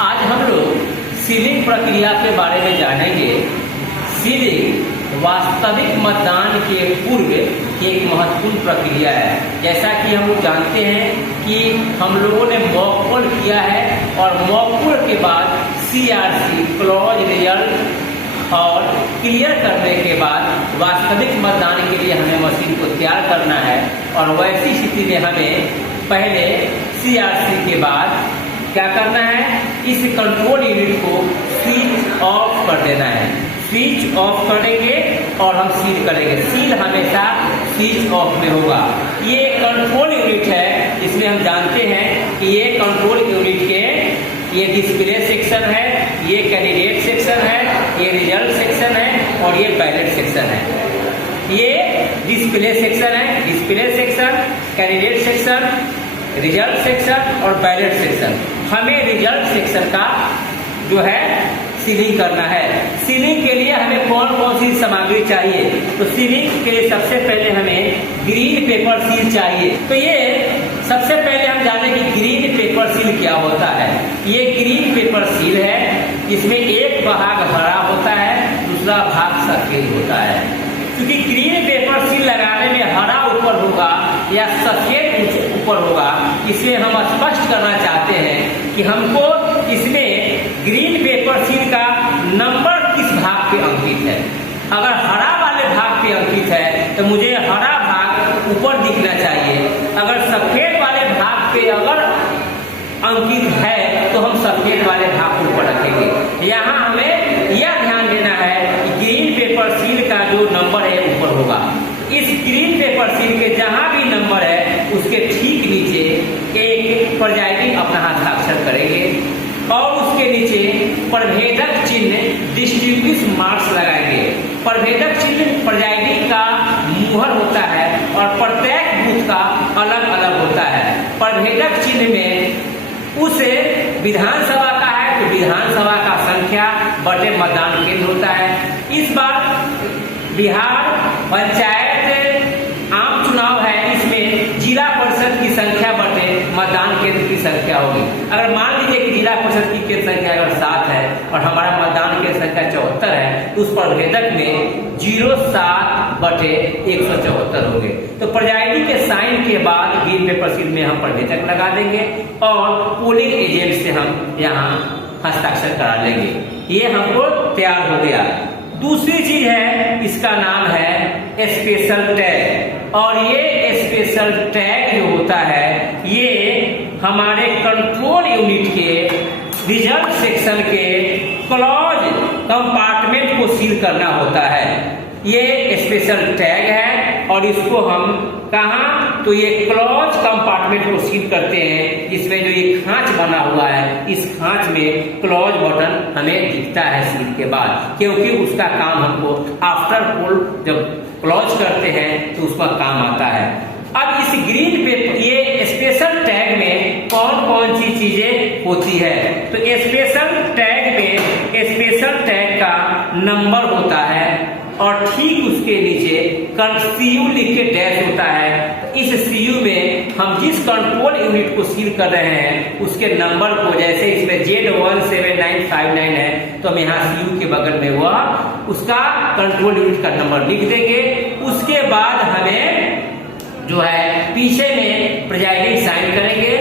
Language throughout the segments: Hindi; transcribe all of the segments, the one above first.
आज हम लोग सीलिंग प्रक्रिया के बारे में जानेंगे। सीलिंग वास्तविक मतदान के पूर्व एक महत्वपूर्ण प्रक्रिया है। जैसा कि हम लोग जानते हैं कि हम लोगों ने मॉक पोल किया है और मॉक पोल के बाद CRC क्लोज रिजल्ट और क्लियर करने के बाद वास्तविक मतदान के लिए हमें मशीन को तैयार करना है। और वैसी स्थिति में हमें पहले CRC के बाद क्या करना है, इस कंट्रोल यूनिट को स्विच ऑफ कर देना है। स्विच ऑफ करेंगे और हम सील करेंगे। सील हमेशा स्विच ऑफ में होगा। ये कंट्रोल यूनिट है, इसमें हम जानते हैं कि ये कंट्रोल यूनिट के ये डिस्प्ले सेक्शन है, ये कैंडिडेट सेक्शन है, ये रिजल्ट सेक्शन है और ये बैलेट सेक्शन है। ये डिस्प्ले सेक्शन है, display section, candidate section, result section और बैलेट सेक्शन। हमें रिजल्ट सेक्शन का जो है सीलिंग करना है। सीलिंग के लिए हमें कौन कौन सी सामग्री चाहिए, तो सीलिंग के लिए सबसे पहले हमें ग्रीन पेपर सील चाहिए। तो ये सबसे पहले हम जाने कि ग्रीन पेपर सील क्या होता है। ये ग्रीन पेपर सील है, इसमें एक भाग हरा होता है, दूसरा भाग सफेद होता है। क्योंकि ग्रीन पेपर सील लगाने में हरा ऊपर होगा या सफेद ऊपर होगा, इसलिए हम स्पष्ट करना चाहते हैं कि हमको इसमें ग्रीन पेपर सील का नंबर किस भाग पे अंकित है। अगर हरा वाले भाग पे अंकित है तो मुझे हरा भाग ऊपर दिखना चाहिए। अगर सफेद वाले भाग पे अगर अंकित है तो हम सफेद वाले भाग को ऊपर रखेंगे। यहाँ हमें यह ध्यान देना है कि ग्रीन पेपर सील का जो नंबर है ऊपर होगा। इस ग्रीन पेपर सील के जहां भी नंबर है उसके ठीक नीचे एक प्रिजाइडिंग अपना हस्ताक्षर करेंगे और उसके नीचे प्रभेदक चिन्ह डिस्टिंग्विश मार्क्स लगाएंगे। प्रभेदक चिन्ह प्रिजाइडिंग का मुहर होता है और प्रत्येक बूथ का अलग अलग होता है। प्रभेदक चिन्ह में उस विधानसभा का है तो विधानसभा का संख्या बटे मतदान केंद्र होता है। इस बार बिहार पंचायत आम चुनाव है, इसमें जिला परिषद की संख्या बटे मतदान केंद्र की संख्या होगी। अगर मान लीजिए कि जिला परिषद की केंद्र संख्या अगर 7 है और हमारा मतदान केंद्र संख्या 74 है तो उस प्रभेदक में 07 बटे 174 होंगे। तो प्रिजाइडिंग के साइन के बाद ग्रीन पेपर सील में हम प्रभेदक लगा देंगे और पोलिंग एजेंट से हम यहाँ हस्ताक्षर करा लेंगे। ये हमको तैयार हो गया। दूसरी चीज है, इसका नाम है स्पेशल टैग। और ये स्पेशल टैग जो होता है ये हमारे कंट्रोल यूनिट के रिजल्ट सेक्शन के क्लोज कंपार्टमेंट को सील करना होता है। ये स्पेशल टैग है और इसको हम कहाँ, तो ये क्लोज कंपार्टमेंट को सील करते हैं। इसमें जो ये खांच बना हुआ है, इस खांच में क्लोज बटन हमें दिखता है सील के बाद, क्योंकि उसका काम हमको आफ्टर पोल जब क्लोज करते हैं तो उसका काम आता है। अब इस ग्रीन पेपर ये स्पेशल टैग में कौन कौन सी चीजें होती है, तो स्पेशल टैग में स्पेशल टैग का नंबर होता है और ठीक उसके नीचे CU लिख के डैश होता है। इस CU में हम जिस कंट्रोल यूनिट को सील कर रहे हैं उसके नंबर को, जैसे इसमें Z17959 है तो हम यहाँ CU के बगल में वह उसका कंट्रोल यूनिट का नंबर लिख देंगे। उसके बाद हमें जो है पीछे में प्रिजाइडिंग साइन करेंगे,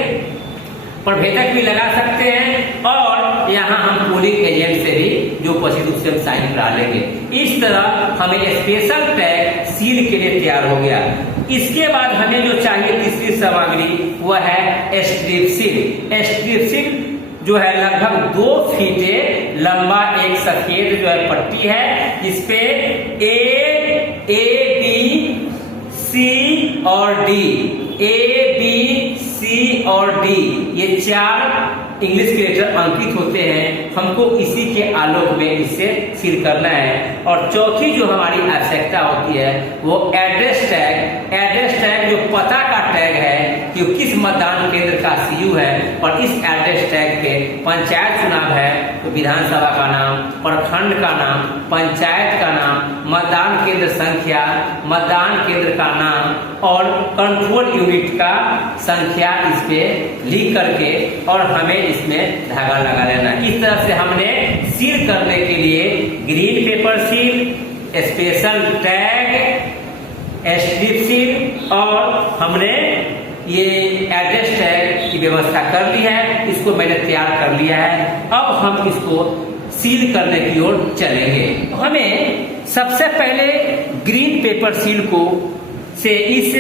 प्रभेदक भी लगा सकते हैं और यहाँ हम पोलिंग एजेंट से भी जो उपस्थित उससे हम साइन करा लेंगे। इस तरह हमें स्पेशल टैग सील के लिए तैयार हो गया। इसके बाद हमें जो चाहिए तीसरी सामग्री वह है स्ट्रिप सील। स्ट्रिप सील जो है लगभग 2 फीट लंबा एक सफेद जो है पट्टी है, जिसपे A, B, C और D, A, B, C और D ये 4 इंग्लिश के लेटर अंकित होते हैं। हमको इसी के आलोक में इससे सील करना है। और चौथी जो हमारी आवश्यकता होती है वो एड्रेस टैग। एड्रेस टैग जो पता का टैग है कि किस मतदान केंद्र का CU है, और इस एड्रेस टैग पे पंचायत चुनाव है तो विधानसभा का नाम, प्रखंड का नाम, पंचायत का नाम, मतदान केंद्र संख्या, मतदान केंद्र का नाम और कंट्रोल यूनिट का संख्या इस पे लिख करके और हमें इसमें धागा लगा लेना। इस तरह से हमने सील करने के लिए green pepper seal, special tag, strip seal और हमने ये एड्रेस टैग की व्यवस्था कर ली है। इसको मैंने तैयार कर लिया है। अब हम इसको सील करने की ओर चलेंगे। हमें सबसे पहले ग्रीन पेपर सील को से इस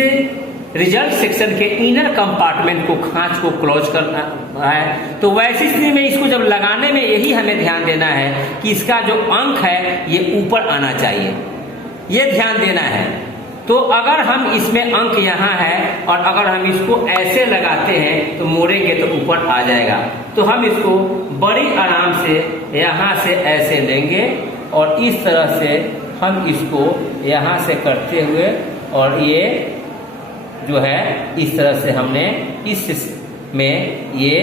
रिजल्ट सेक्शन के इनर कंपार्टमेंट को, खांच को क्लोज करना है। तो वैसी स्थिति में इसको जब लगाने में यही हमें ध्यान देना है कि इसका जो अंक है ये ऊपर आना चाहिए, ये ध्यान देना है। तो अगर हम इसमें अंक यहाँ है और अगर हम इसको ऐसे लगाते हैं तो मोड़ेंगे तो ऊपर आ जाएगा। तो हम इसको बड़ी आराम से यहाँ से ऐसे लेंगे और इस तरह से हम इसको यहाँ से करते हुए और ये जो है इस तरह से हमने इसमें ये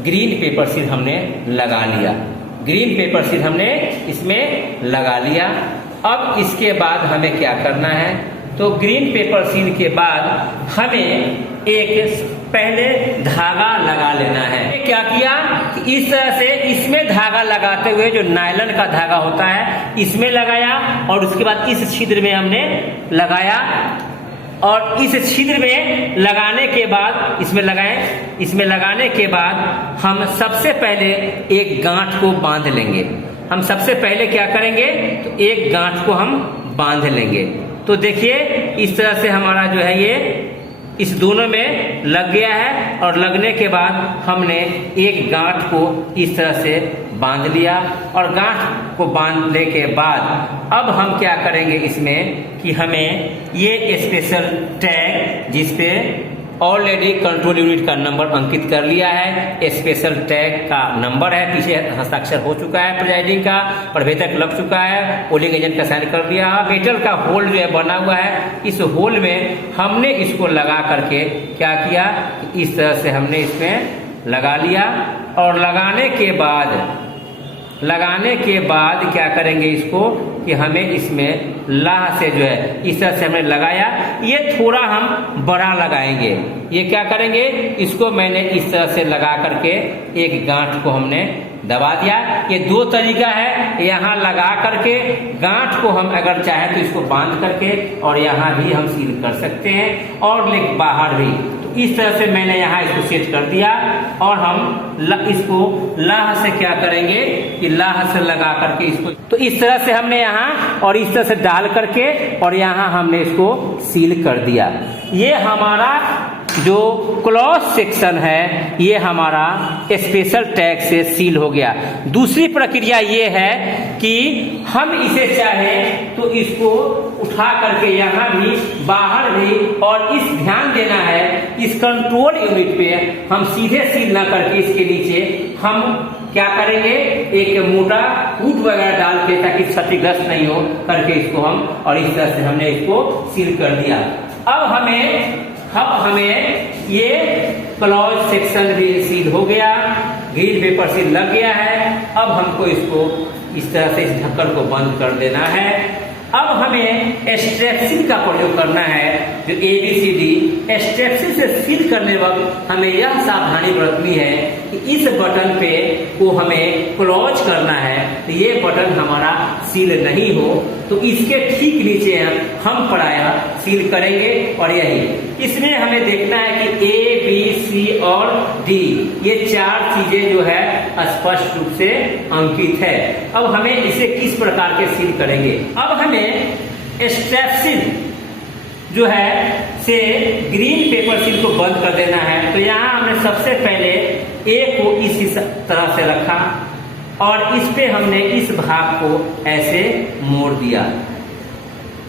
ग्रीन पेपर सील हमने लगा लिया। ग्रीन पेपर सील हमने इसमें लगा लिया। अब इसके बाद हमें क्या करना है, तो ग्रीन पेपर सील के बाद हमें एक पहले धागा लगा लेना है। क्या किया कि इस तरह से इसमें धागा लगाते हुए जो नायलॉन का धागा होता है इसमें लगाया और उसके बाद इस छिद्र में हमने लगाया और इस छिद्र में लगाने के बाद इसमें लगाए। इसमें लगाने के बाद हम सबसे पहले एक गांठ को बांध लेंगे। हम सबसे पहले क्या करेंगे तो एक गांठ को हम बांध लेंगे। तो देखिए इस तरह से हमारा जो है ये इस दोनों में लग गया है और लगने के बाद हमने एक गांठ को इस तरह से बांध लिया और गांठ को बांधने के बाद अब हम क्या करेंगे इसमें कि हमें ये स्पेशल टैग जिसपे ऑलरेडी कंट्रोल यूनिट का नंबर अंकित कर लिया है, स्पेशल टैग का नंबर है, पीछे हस्ताक्षर हो चुका है, प्रिजाइडिंग का प्रवेदक लग चुका है, पोलिंग एजेंट का साइन कर दिया। मेटल का होल जो है बना हुआ है, इस होल में हमने इसको लगा करके क्या किया, इस तरह से हमने इसमें लगा लिया और लगाने के बाद क्या करेंगे इसको कि हमें इसमें लाह से जो है इस तरह से हमने लगाया। ये थोड़ा हम बड़ा लगाएंगे। ये क्या करेंगे, इसको मैंने इस तरह से लगा करके एक गांठ को हमने दबा दिया। ये दो तरीका है, यहाँ लगा करके गांठ को हम अगर चाहे तो इसको बांध करके और यहाँ भी हम सील कर सकते हैं और लेकिन बाहर भी। तो इस तरह से मैंने यहाँ इसको सेट कर दिया और हम इसको लाह से क्या करेंगे कि लाह से लगा करके इसको, तो इस तरह से हमने यहाँ और इस तरह से डाल करके और यहाँ हमने इसको सील कर दिया। ये हमारा जो क्लॉज सेक्शन है ये हमारा स्पेशल टैग से सील हो गया। दूसरी प्रक्रिया ये है कि हम इसे चाहे तो इसको उठा करके यहाँ भी बाहर भी, और इस ध्यान देना है इस कंट्रोल यूनिट पे हम सीधे सील ना करके इसके नीचे हम क्या करेंगे एक मोटा कूट वगैरह डाल के ताकि क्षतिग्रस्त नहीं हो करके इसको हम, और इस तरह से हमने इसको सील कर दिया। अब हमें ये क्लॉज सेक्शन भी सील हो गया, ग्रीन पेपर सील लग गया है। अब हमको इसको इस तरह से इस ढक्कन को बंद कर देना है। अब हमें स्ट्रेप्सिल का प्रयोग करना है, जो ABCD स्ट्रेप्सिल से सील करने वक्त हमें यह सावधानी बरतनी है कि इस बटन पे को हमें क्लोज करना है, तो ये बटन हमारा सील नहीं हो, तो इसके ठीक नीचे हम प्रायः सील करेंगे। और यही इसमें हमें देखना है कि A, B, C और D ये चार चीजें जो है स्पष्ट रूप से अंकित है। अब हमें इसे किस प्रकार के सील करेंगे, अब हमें स्ट्रेप्सिल जो है से ग्रीन पेपर सील को बंद कर देना है। तो यहाँ हमने सबसे पहले A को इस तरह से रखा और इस पे हमने इस भाग को ऐसे मोड़ दिया।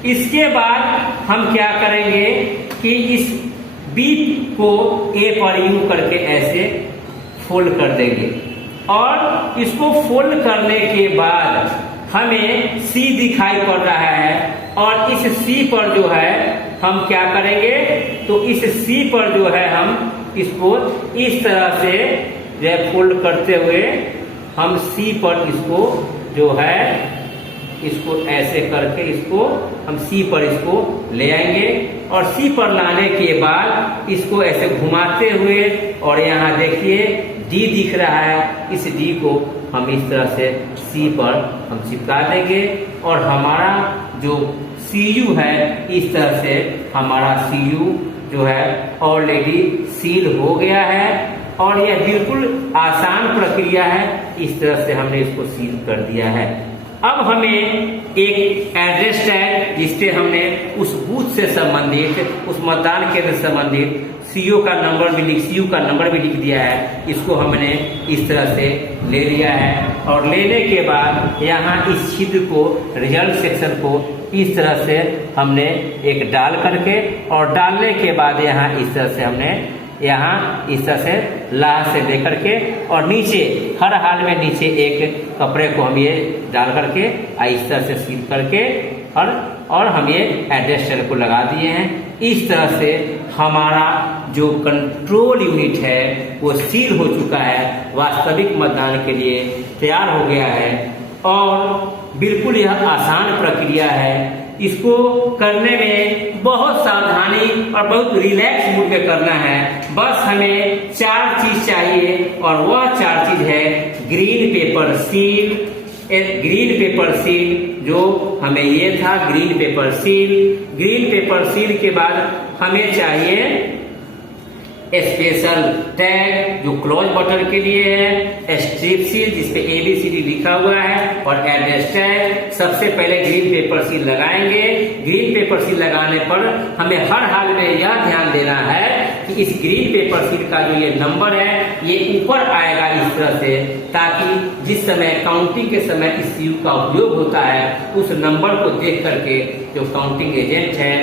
इसके बाद हम क्या करेंगे कि इस B को A पर यूं करके ऐसे फोल्ड कर देंगे और इसको फोल्ड करने के बाद हमें C दिखाई पड़ रहा है और इस C पर जो है हम क्या करेंगे, तो इस C पर जो है हम इसको इस तरह से जो है फोल्ड करते हुए हम C पर इसको जो है इसको ऐसे करके इसको हम C पर इसको ले आएंगे और C पर लाने के बाद इसको ऐसे घुमाते हुए और यहाँ देखिए डी दिख रहा है, इस डी को हम इस तरह से सी पर हम चिपका देंगे और हमारा जो सीयू है इस तरह से हमारा सीयू जो है ऑलरेडी सील हो गया है और यह बिल्कुल आसान प्रक्रिया है। इस तरह से हमने इसको सील कर दिया है। अब हमें एक एड्रेस टैग जिससे हमने उस बूथ से संबंधित, उस मतदान केंद्र से संबंधित सीयू का नंबर भी लिख दिया है, इसको हमने इस तरह से ले लिया है और लेने के बाद यहाँ इस छिद्र को, रिजल्ट सेक्शन को इस तरह से हमने एक डाल करके और डालने के बाद यहाँ इस तरह से हमने यहाँ इस तरह से लाह से लेकर के और नीचे हर हाल में नीचे एक कपड़े को हम ये डाल करके इस तरह से सील करके और हम ये एड्रेस टैग को लगा दिए हैं। इस तरह से हमारा जो कंट्रोल यूनिट है वो सील हो चुका है, वास्तविक मतदान के लिए तैयार हो गया है और बिल्कुल यह आसान प्रक्रिया है। इसको करने में बहुत सावधानी और बहुत रिलैक्स मूड में करना है। बस हमें 4 चीज चाहिए और वह 4 चीज है ग्रीन पेपर सील, जो हमें ये था green pepper seal. Green pepper seal के बाद हमें चाहिए स्पेशल टैग जो क्लोज बटन के लिए है, स्ट्रिप सील जिसपे ABCD लिखा हुआ है और एड्रेस टैग। सबसे पहले ग्रीन पेपर सील लगाएंगे। ग्रीन पेपर सील लगाने पर हमें हर हाल में यह ध्यान देना है कि इस ग्रीन पेपर सील का जो ये नंबर है ये ऊपर आएगा इस तरह से, ताकि जिस समय काउंटिंग के समय इस सीयू का उपयोग होता है उस नंबर को देख करके जो काउंटिंग एजेंट है,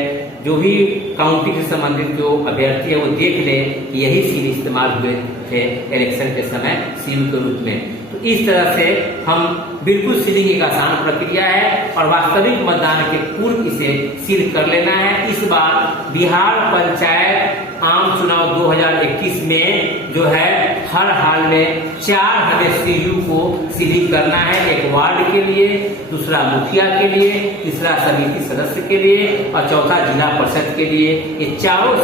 जो भी काउंटिंग से संबंधित जो अभ्यर्थी है वो देख ले कि यही सील इस्तेमाल हुए थे इलेक्शन के समय सील के रूप में। तो इस तरह से हम बिल्कुल सीलिंग एक आसान प्रक्रिया है और वास्तविक मतदान के पूर्व इसे सील कर लेना है। इस बार बिहार पंचायत आम चुनाव 2021 में जो है हर हाल में 4 हमें सीयू को सीलिंग करना है, एक वार्ड के लिए, दूसरा मुखिया के लिए, तीसरा समिति सदस्य के लिए और चौथा जिला परिषद के लिए। ये चारों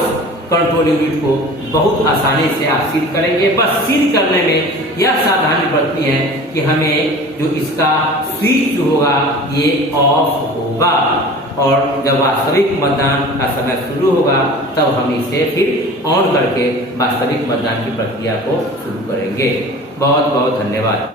कंट्रोल यूनिट को बहुत आसानी से आप सील करेंगे। बस सील करने में यह सावधानी बरतनी है कि हमें जो इसका स्विच होगा ये ऑफ होगा और जब वास्तविक मतदान का समय शुरू होगा तब हम इसे फिर ऑन करके वास्तविक मतदान की प्रक्रिया को शुरू करेंगे। बहुत बहुत धन्यवाद।